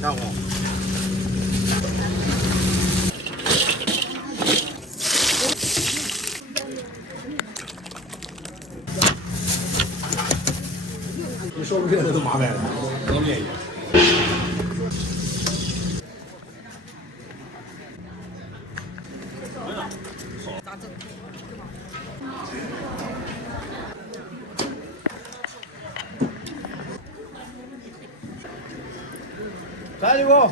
然后。你说不定这都麻烦了，多便宜。来几个。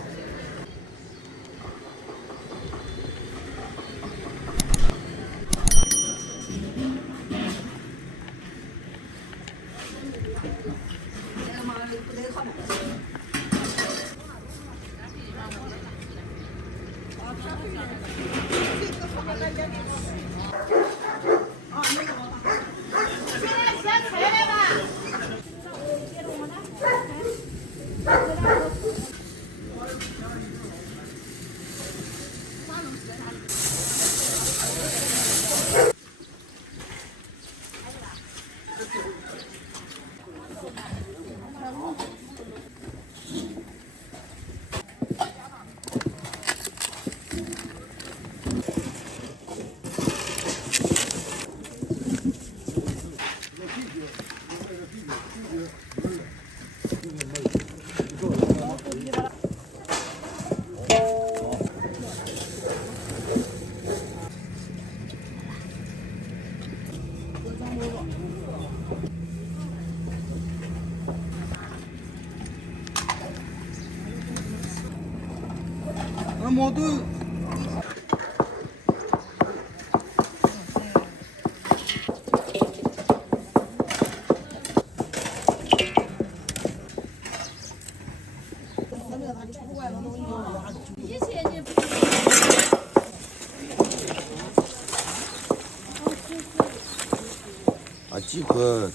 毛豆。啊，几个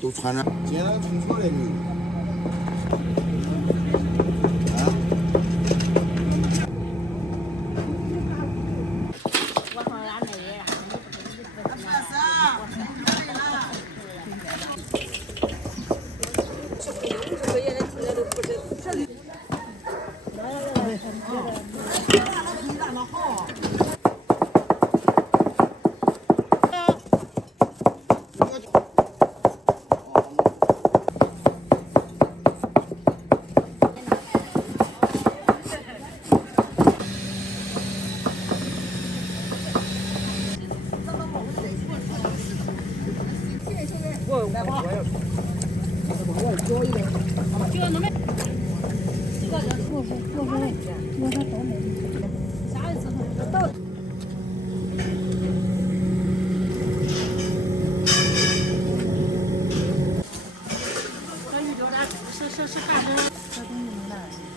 都穿着。今天从错来的。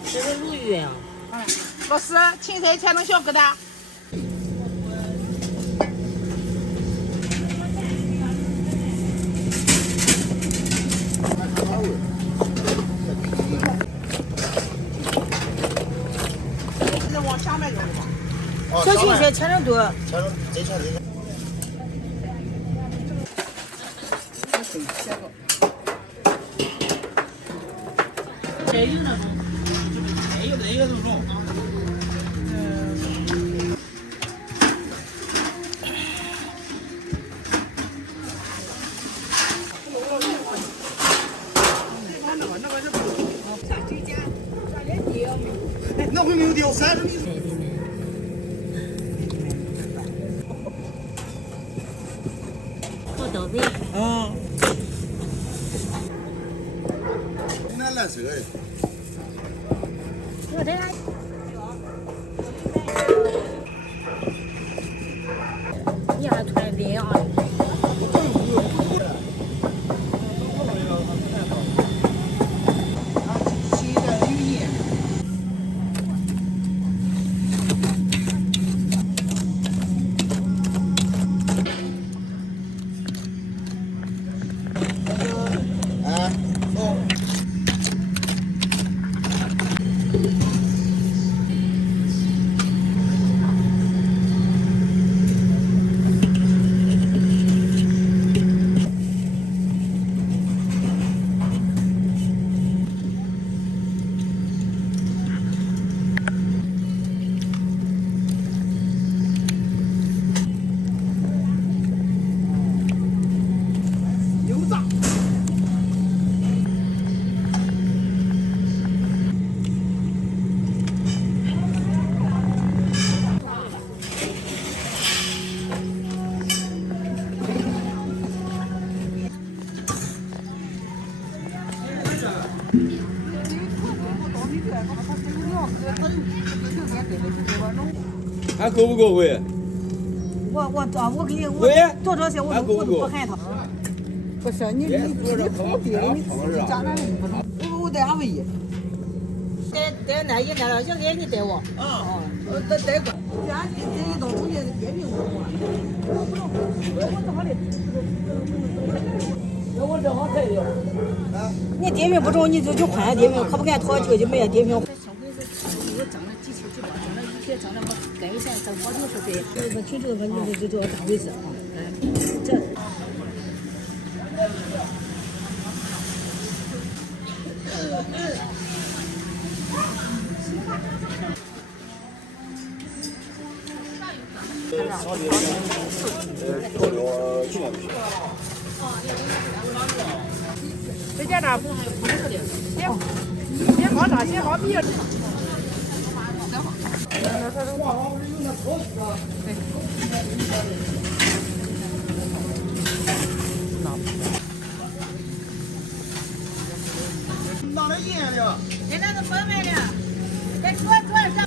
这是鲈鱼啊！老师，青菜切成小疙瘩。是往下面扔的吧？小青菜切成段。切成再切再切。还有那种，还有那个那种。那会没有掉30米。做豆皮。嗯。那烂色的。我这来。你还突然变啊？啊。还够不够味？我给你喂多少钱我都不喊他。不是你付的你自己家人不能，我带阿伟。带那一带了，小给你带我。带过。家这一到中间点评我。我正好带的。你点评不中，你就换点评，可不敢拖去就没有点评。我挣了几千几万，挣了一天挣了我该钱挣我就是对。那群主的话，你就大回事啊。这。这家长，先好啥？先好米。拿点盐的。现在是分卖的，在桌上。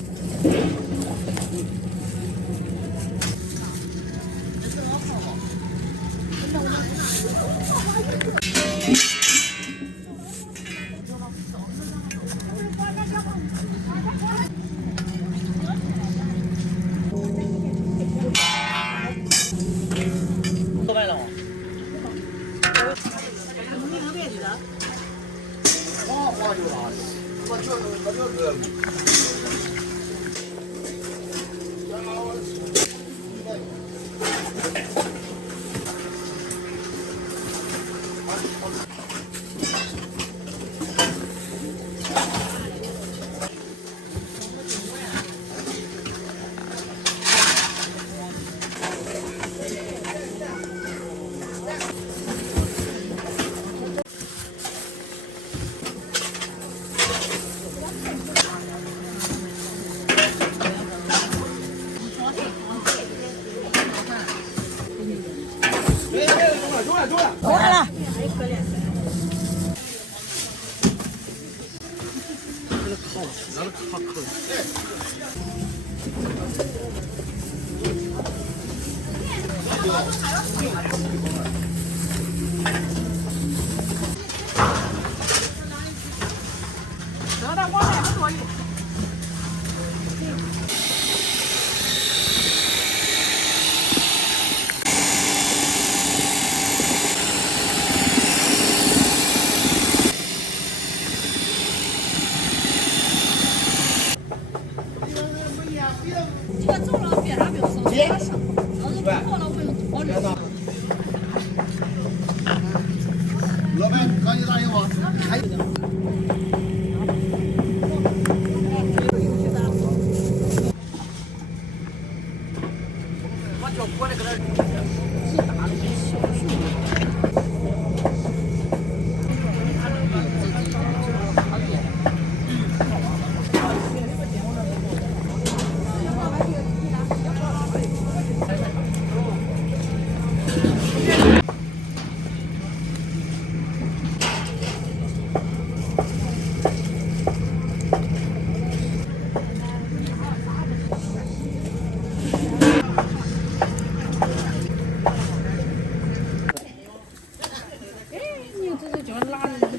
完了。等到我来不多余。这个走了别啥不用收，别上，要是不好了我用拖着。老板，刚你打电话，还有。我叫过来给他几大的小树。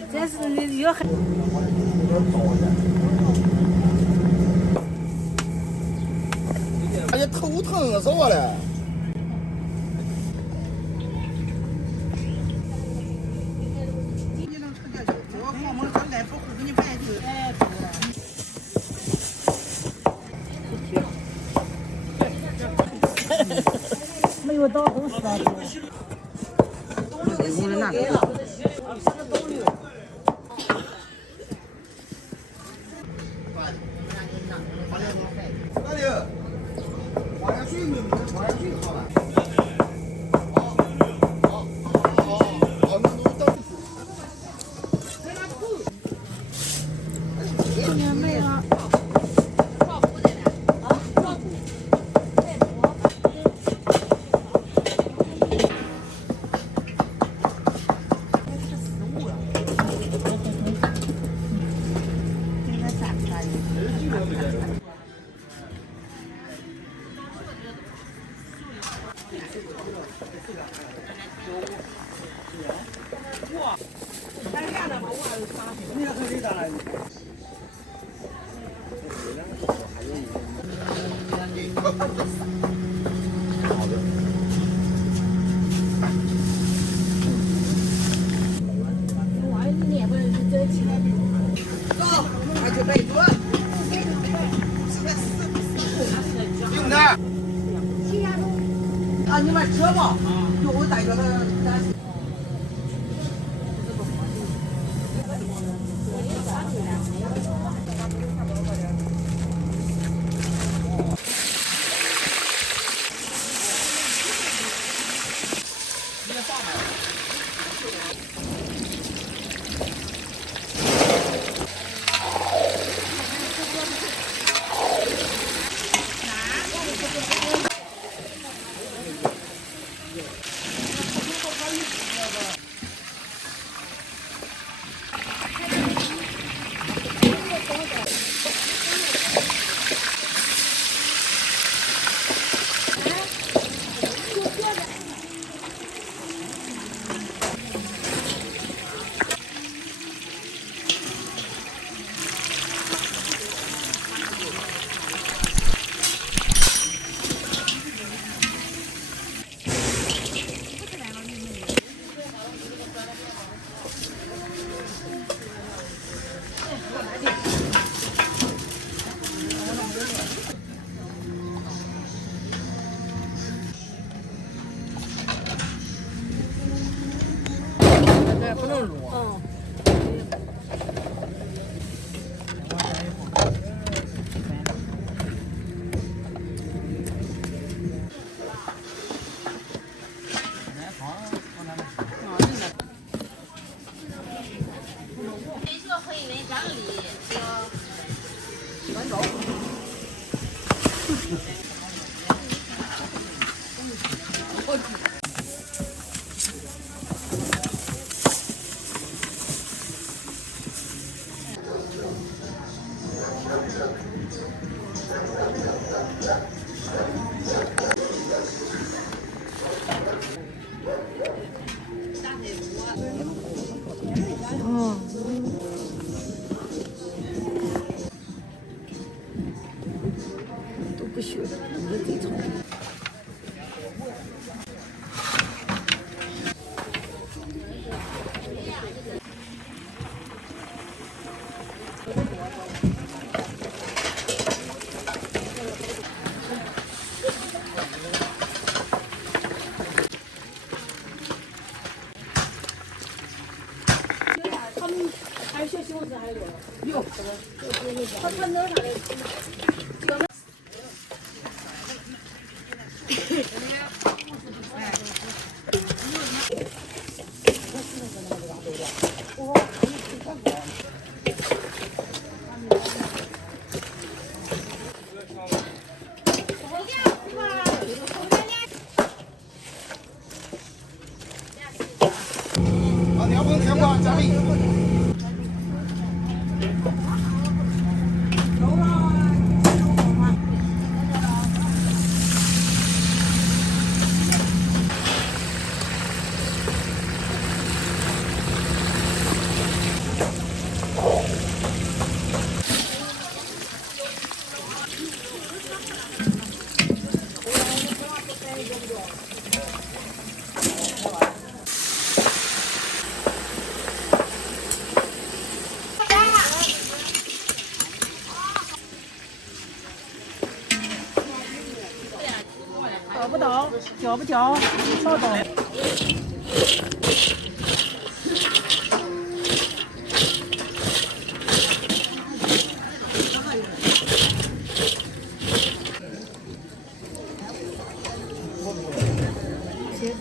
这是你有很。哎呀，头疼死我了。你能吃点这个黄焖汤来保护给你白头。哎，没有倒都是的。我的给了。哪里？花点水没？花点水好吧？今年没了。还去备注。订的。啊，你们车嘛，就我带着了。不能录。不学，你这贼聪明。他们还学西红柿还有，他那啥的。两盆甜瓜加米。找不到，叫不叫？找到。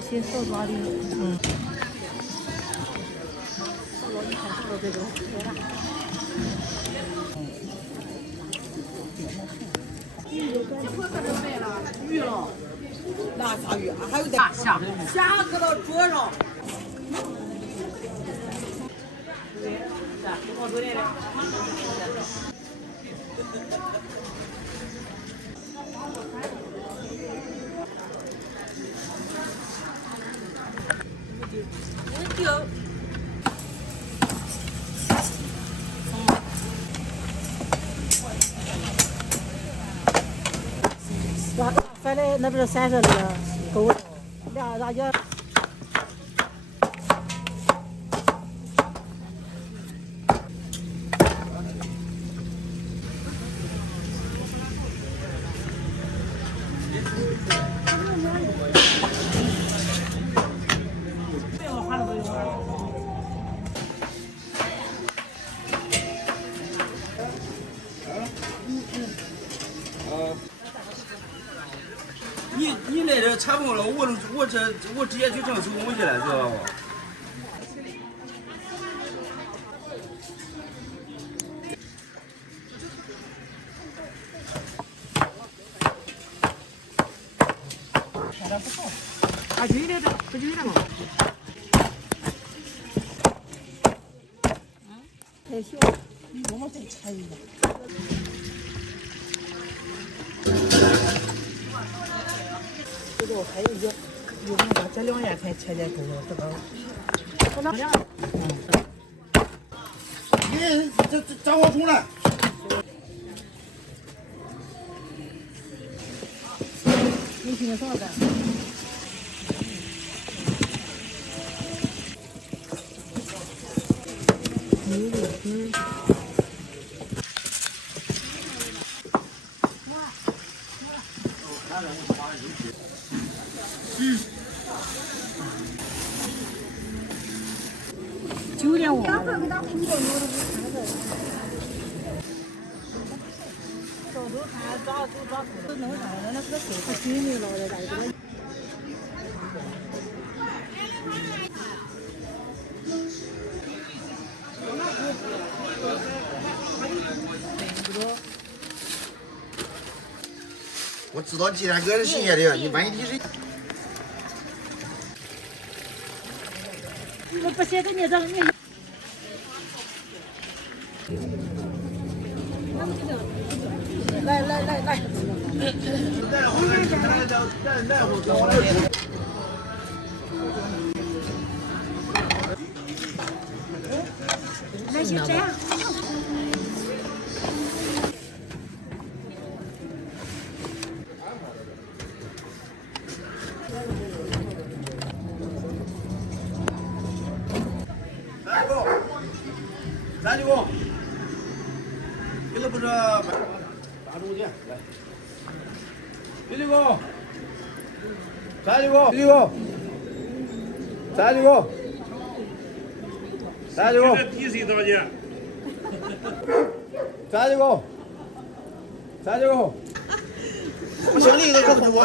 先手抓的，手抓你看手抓这个，鱼了，那啥鱼？还有点虾搁到桌上。那不是三十那个狗，俩大家。你那这差不多了，我直接去挣手工去了，知道不？啊，就有点这，不就有点吗？太小，我们再拆一个。这个还有一个，有那个这2眼才切点狗肉，这个。这炸火虫了。你听啥的？我知道鸡蛋壳是新鲜的，你万一你是。我不写给你这你。来。那就这样。3鞠躬，这个不是大中间来，1鞠躬，3鞠躬，1鞠躬，3鞠躬，3鞠躬，比谁大姐，3鞠躬，3鞠躬，我想你都可不多。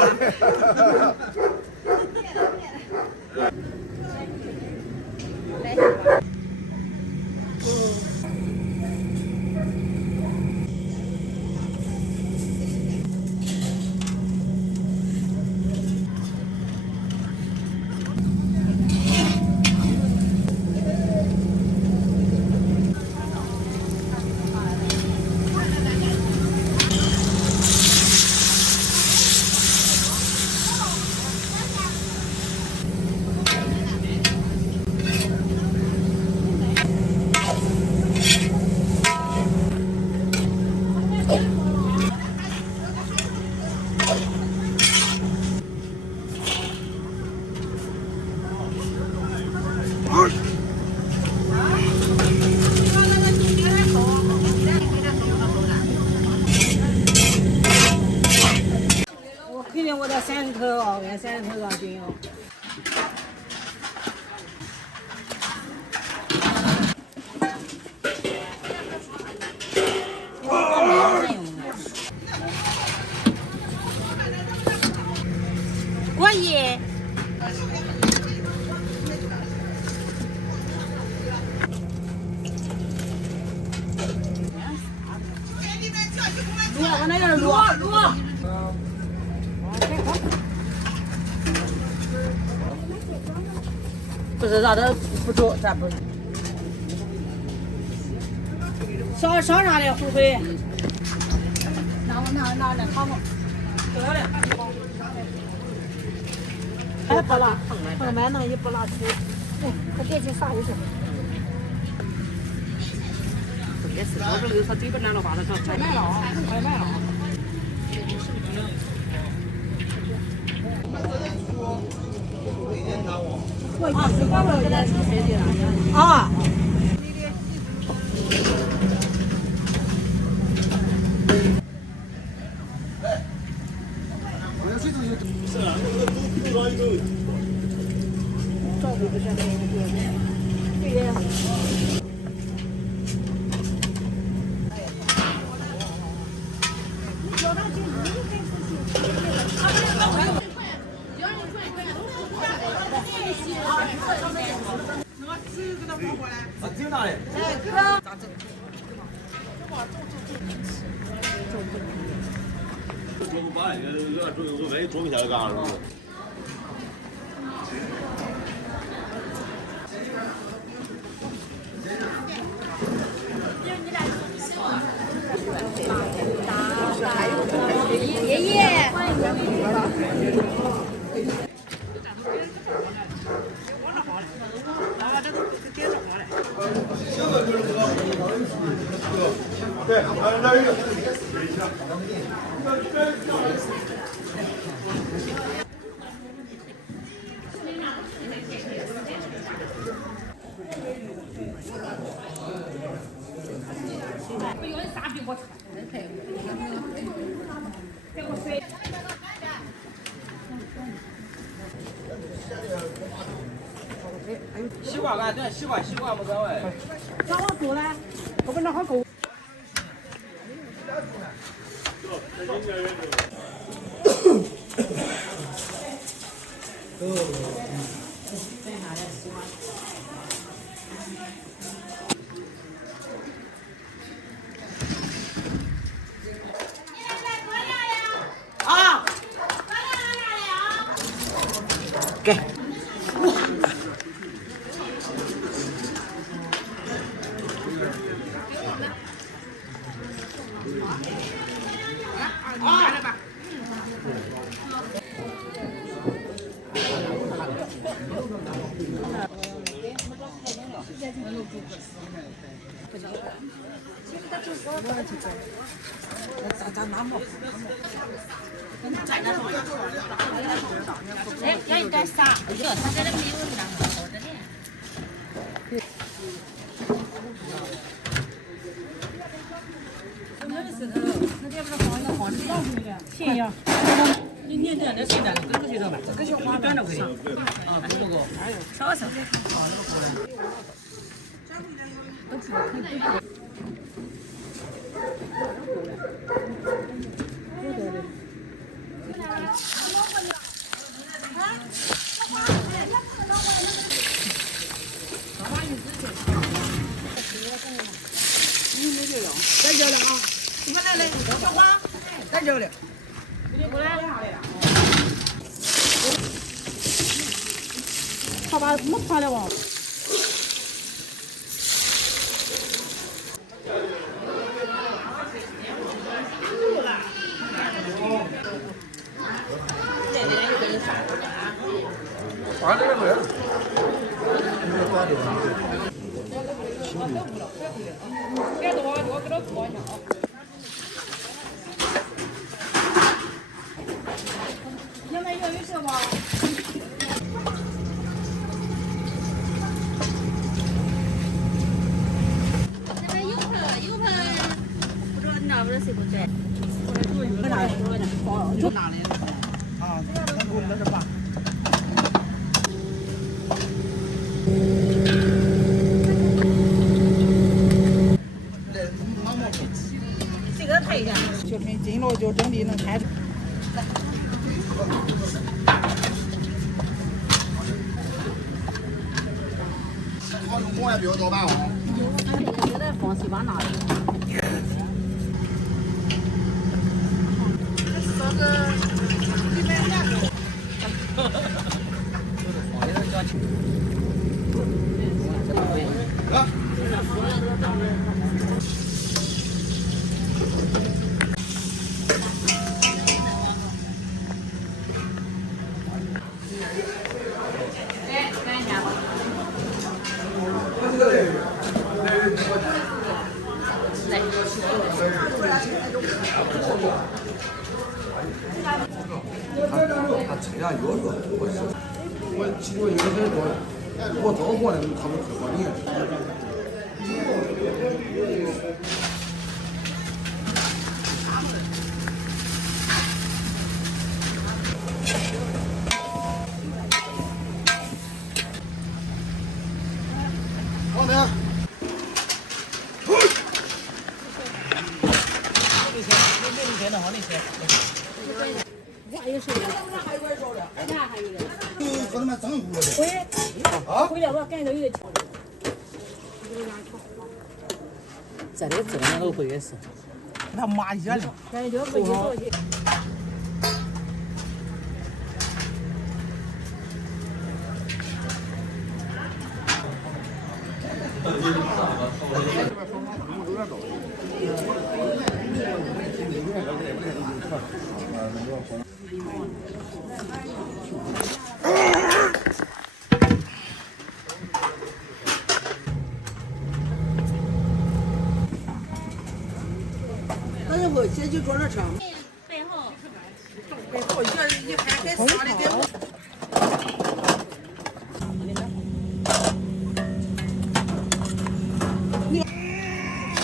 我肯定我这30头啊，按30头啊斤哦。过瘾。撸，往那边撸。不是让他不住，咱不。上啥的后悔？那好吗？还不拉，碰满弄一不拉出。他别去撒一去。也是，到时候他嘴巴烂了吧，他快卖了啊，快卖了啊。啊。照顾不下来，对呀。听到嘞。我把那个准备装下干啥了？爷爷。对，那一个。西瓜干对，西瓜不干喂。那我做呢？我跟那好够。啊！给。咱拿毛。哎，要一点啥？哎呦，他这里没有那么多的嘞。谢呀。你这那谁的？这个谁的吧？这个小花短的可以。啊，不这个。少少。再叫了啊！你看来，小花，再叫了。好吧，没穿了哇。把这个回来。现在有些吧。那边有盆，不知道你那边谁不在？就拿来了。啊，那我们这吧。这个太远了。小品进了就真的能看。好用我也不要多办哦。就在放西瓜那里。车呀，药药我骑过有的很多，我招过的他们喝过你。往哪？哇，有谁？那还有的。和他妈脏乎了的。回来我感觉有点。这里这两都会也是。他妈一下了。感觉回去做去。那要不先就装点车。背后。背后一还啥的给。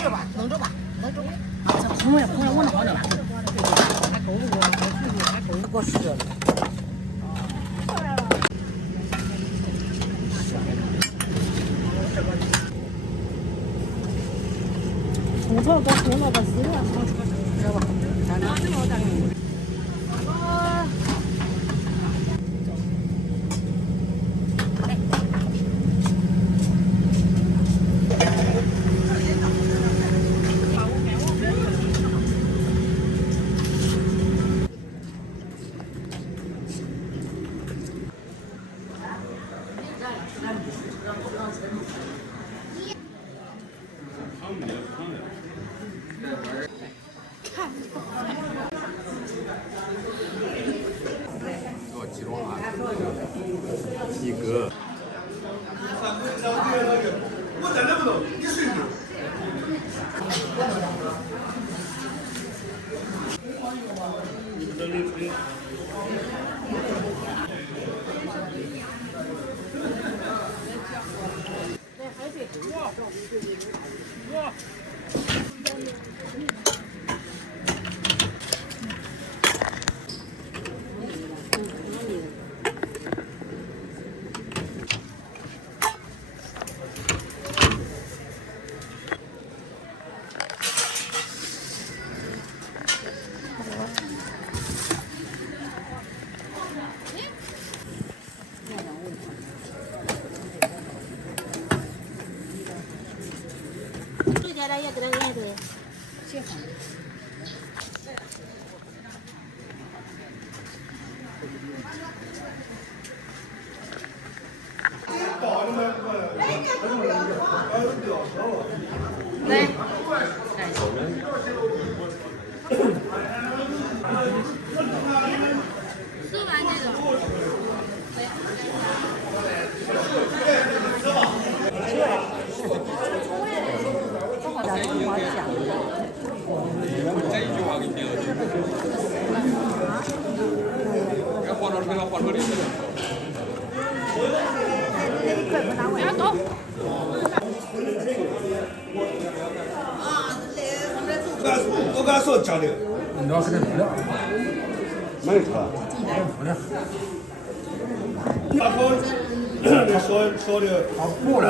是吧？能着吧？能着。啊，这空呀，我弄好着了。还够不够？还够不够使了。从头到从那个死了，知道吧？一个。我在那不动，你睡不？最简单也给他按对。吃完这个。这一句话给你听了，该换成给他换车里。不要动。我刚才说讲的，你要是个女的，没车。他说说的，他不了。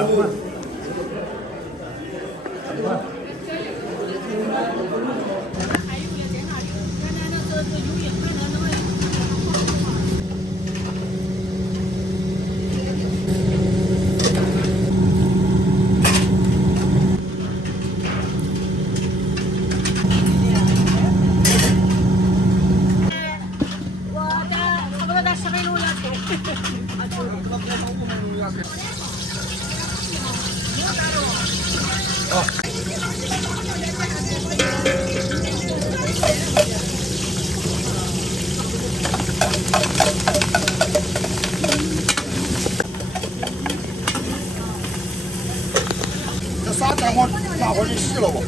这啥家伙拿回去洗了不？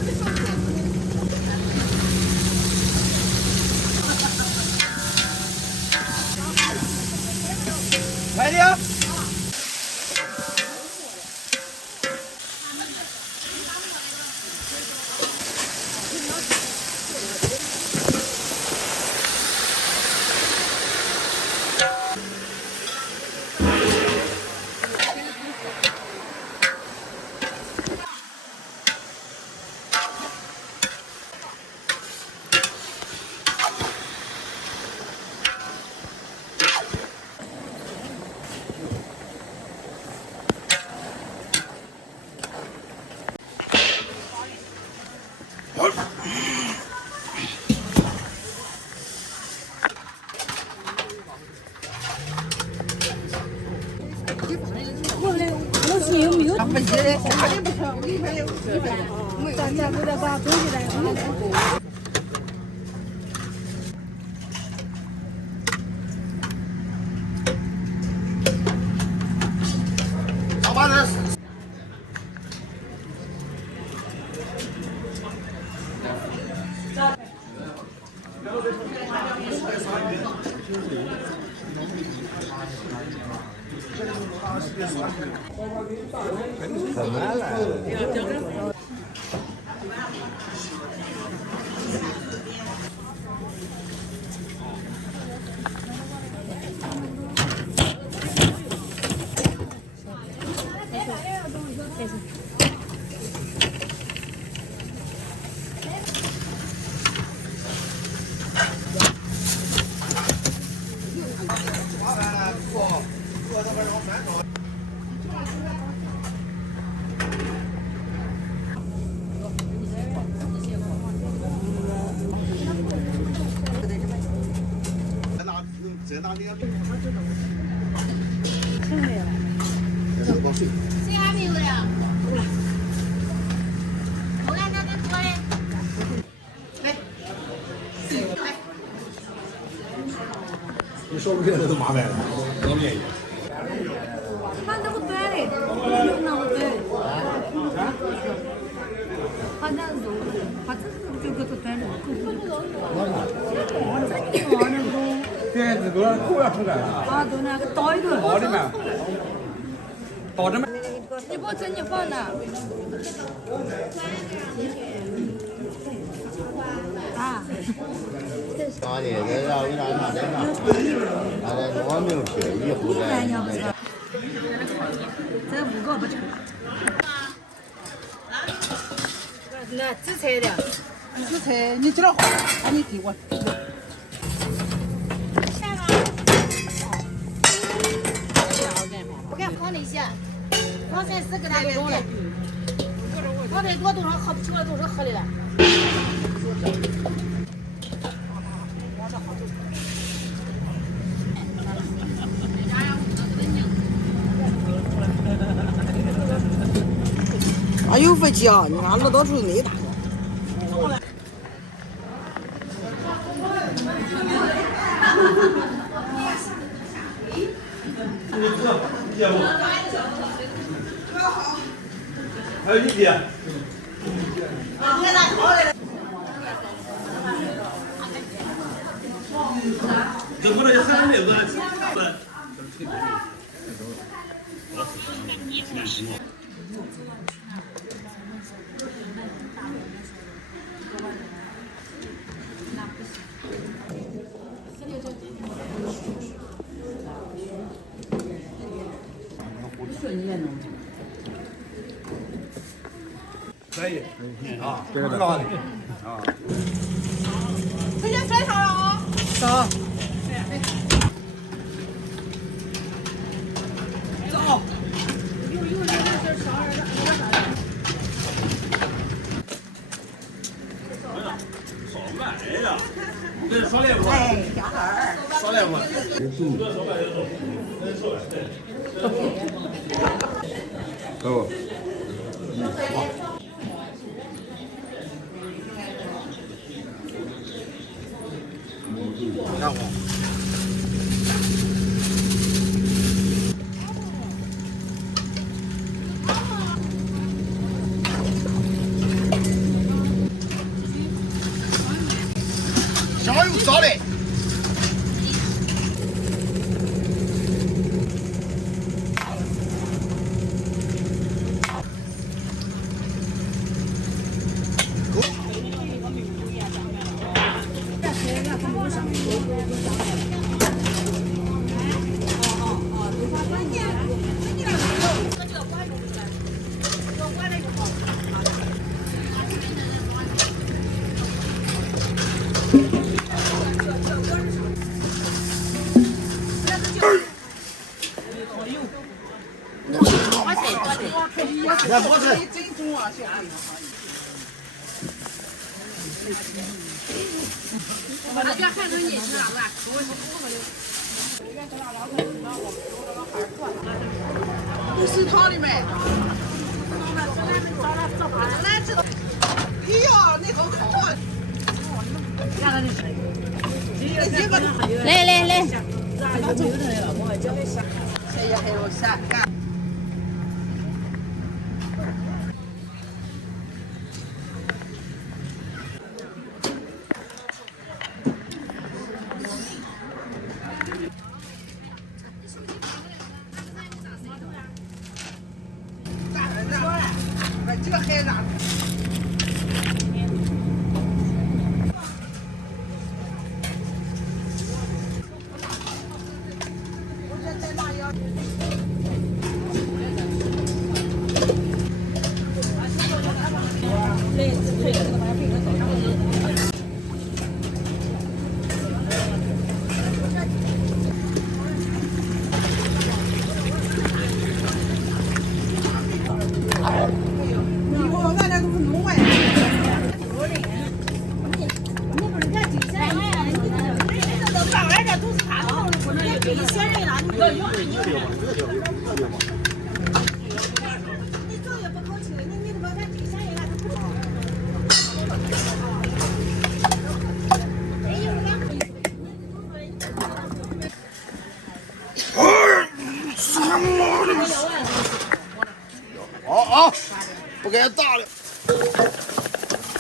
不急的，哪里不成？里面有。咱不得把东西来。老板这。很难了。谁还没有呀？我看他多嘞。来，来。你说不定这都麻烦了，多便宜。他那个短嘞，那个短。他那肉，他这就个短肉。对，这个口要出来了。啊，对那个倒一个。倒的嘛，倒着嘛。你不吃你放哪？啊。哪里？这要为啥拿这个？拿这我没有吃，以后再。这5个不吃。那紫菜的。紫菜，你几多花？把你给我。我看放那些，放菜是给他给用的，放太多都上喝不吃了，都是喝的了。啊，有福气啊！你看那到处那大。还有你姐。这不能就3那个。可以啊，这个知道的啊。这些菜上了啊。上。走。少卖呀！这少来不？哎，加2。少来不？哦。然后。香油烧的。来，多吃。不是汤的没？来来来，这也还有啥干？这个孩子。好，不给大了。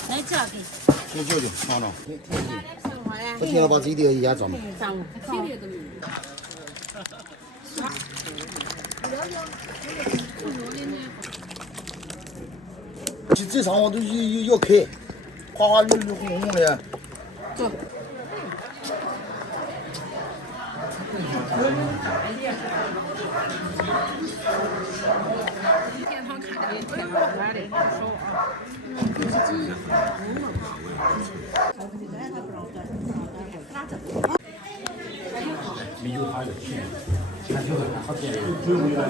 来这给。行，尝尝。不听了，把自己的也装吧。这场我都要开，哗哗绿绿红红的。走。没有他的钱，他就是他钱，最后一个。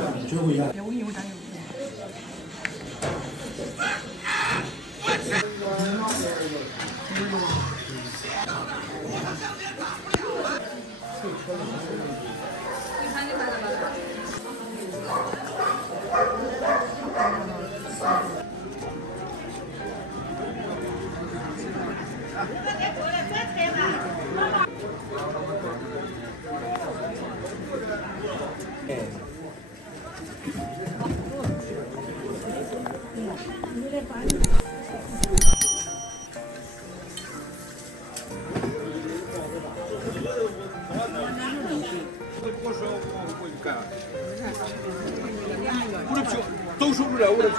我的票都收不了，我的票。